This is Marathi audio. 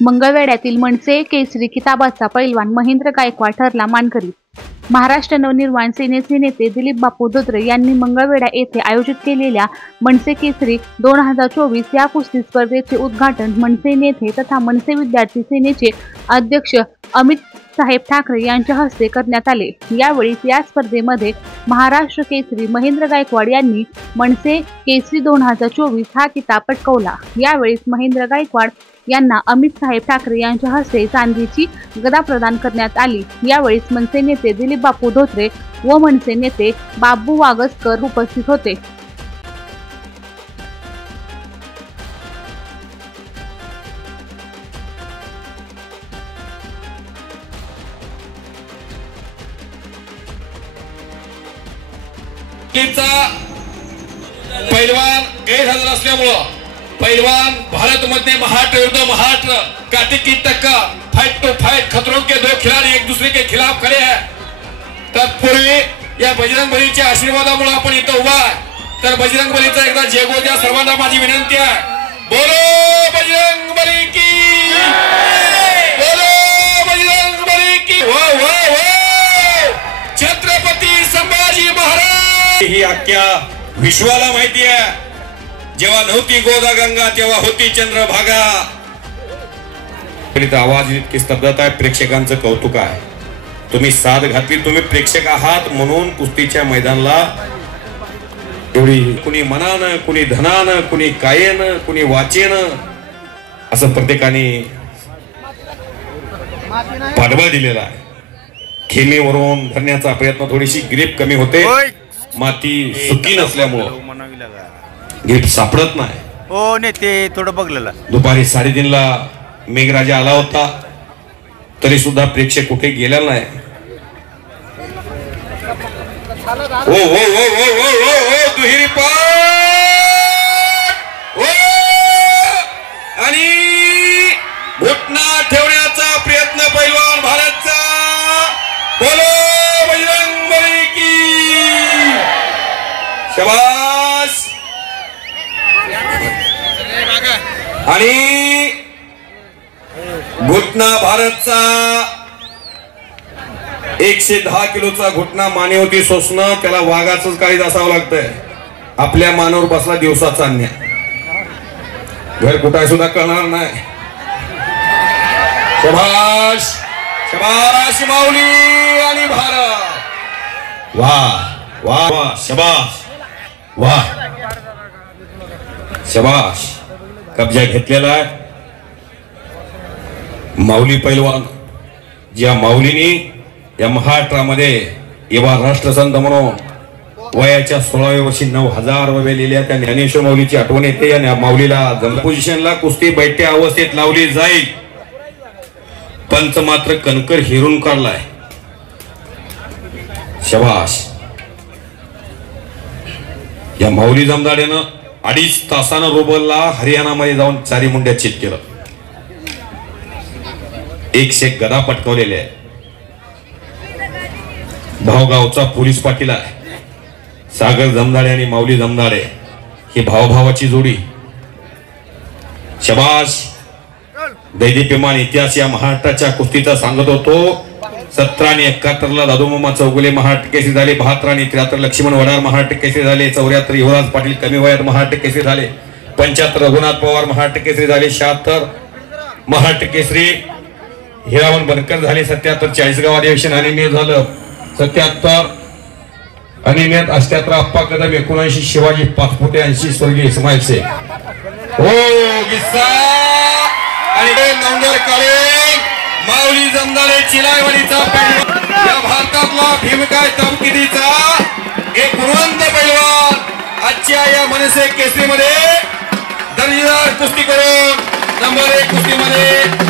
मंगळवेढ्यातील मनसे केसरी किताबाचा पैलवान महेंद्र गायकवाड ठरला मानकरी। महाराष्ट्र नवनिर्माण सेनेचे नेते दिलीप बापू धोत्रे यांनी मंगळवेढा येथे आयोजित केलेल्या मनसे केसरी 2024 या कुस्ती स्पर्धेचे उद्घाटन मनसे नेते तथा मनसे विद्यार्थी सेनेचे अध्यक्ष अमित साहेब ठाकरे यांच्या हस्ते करण्यात आले। यावेळी या स्पर्धेमध्ये महाराष्ट्र केसरी महेंद्र गायकवाड यांनी मनसे केसरी 2024 हा किताब पटकावला। यावेळी महेंद्र गायकवाड यांना अमित साहेब ठाकरे यांच्या हस्ते चांदीची गदा प्रदान करण्यात आली। यावेळी मनसे नेते दिलीप बापू धोत्रे व मनसे नेते बाबू वागसकर उपस्थित होते। पैलवान गैरहजर असल्यामुळं पैलवान भारत मध्ये महाराष्ट्र विरुद्ध महाराष्ट्र काटे की टक्कर फाइट टू फाइट खतरों के दो खिलाड़ी एक दूसरे के खिलाफ खड़े हैं। तत्पूर्वी या बजरंग बलीच्या आशीर्वादामुळे आपण इथं उभा आहे। तर बजरंग बलीचा एकदा जयघोष द्या सर्वांना माझी विनंती आहे। बोलो बजरंग बली की, बोलो बजरंग बली की। वाह वाह वाह, छत्रपती संभाजी महाराज। ही अख्ख्या विश्वाला माहिती आहे, जेव्हा नव्हती गोदा गंगा तेव्हा होती चंद्रभागा। आवाज इतकी स्तब्धता आहे, प्रेक्षकांचं कौतुक आहे। तुम्ही साथ घातली, तुम्ही प्रेक्षक आहात म्हणून कुस्तीच्या मैदानाला एवढी कुणी मनानं, कुणी धनानं, कुणी कायेनं, कुणी वाचेनं असं प्रत्येकाने पाठबळ दिलेला आहे। खेमीवरून धरण्याचा प्रयत्न, थोडीशी ग्रीप कमी होते, माती सुकी नसल्यामुळं ग्रीप सापडत नाही। हो ने ते थोडं बघलेलं। दुपारी 3:30 ला मेघराजा आला होता, तरी सुद्धा प्रेक्षक कुठे गेला नाही। ओ ओ ओ ओ ओ ओ ओ दुहेरी पाठ, ओ आणि घुटना ठेवण्याचा प्रयत्न पैलवान भारतचा। बोलो बजरंग बली की, शाबाश। आणि घुटना भारतचा 110 किलोचा घुटना मानेवरती सोसणं, त्याला वाघाचंच काळीज असावं लागतंय। आपल्या मानेवर बसला दिवसाचा अन्याय, घर कुठे सुद्धा कळणार नाही। शाबाश शाबाश माऊली आणि भारत, वाह वाह वाह, शाबाश वाह शाबाश। कब्जा घेतलेला आहे माऊली पैलवान, ज्या माऊलीनी या महाराष्ट्रामध्ये एव्हा राष्ट्रसंत म्हणून वयाच्या 16व्या वर्षी 9000 ववे लिहिल्या। त्या ज्ञानेश्वर माऊलीची आठवण येते। आणि माऊलीला पोझिशनला कुस्ती बैठ्या अवस्थेत लावली जाईल, पंच मात्र कणकर हिरून काढलाय। शाबाश। या माऊली जमदाड्यानं 2.5 तासानं रोबलला हरियाणामध्ये जाऊन 4 मुंड्या चित केलं। 100 गदा पटकावलेले आहे। भावगावचा पोलीस पाटील आहे, सागर जमदाडे आणि माऊली जमदाडे ही भावभावाची जोडी। शाबाश। दैदिप्यमान इतिहास या महाराष्ट्राच्या कुस्तीचा सांगत होतो। 17 आणि 71 ला दादूमामा चौगुले महाराष्ट्र केसरी झाले, 72 आणि 73 लक्ष्मण वडार महाराष्ट्र केसरी झाले, 74 युवराज पाटील कमी वयात महाराष्ट्र केसरी झाले, 75 रघुनाथ पवार महाराष्ट्र केसरी झाले, 76 महाराष्ट्र केसरी हिरामन बनकर झाले, 77 चाळीसगाव अधिवेशन अनियमित झालं, 77 अनियमित, 78 अप्पा कदम, 79 शिवाजी पाचपुते, 80 स्वर्गीय इस्माईल शेख। ओ गिस्सा आणि नवंदर काळे माऊली जमदाडे चिलायवाडीचा पैलवान, या भारतातला भीमकाय तमकिदीचा एक गुणवंत पैलवान आजच्या या मनसे केसरीमध्ये दर्जेदार कुस्ती करून नंबर 1 कुस्तीमध्ये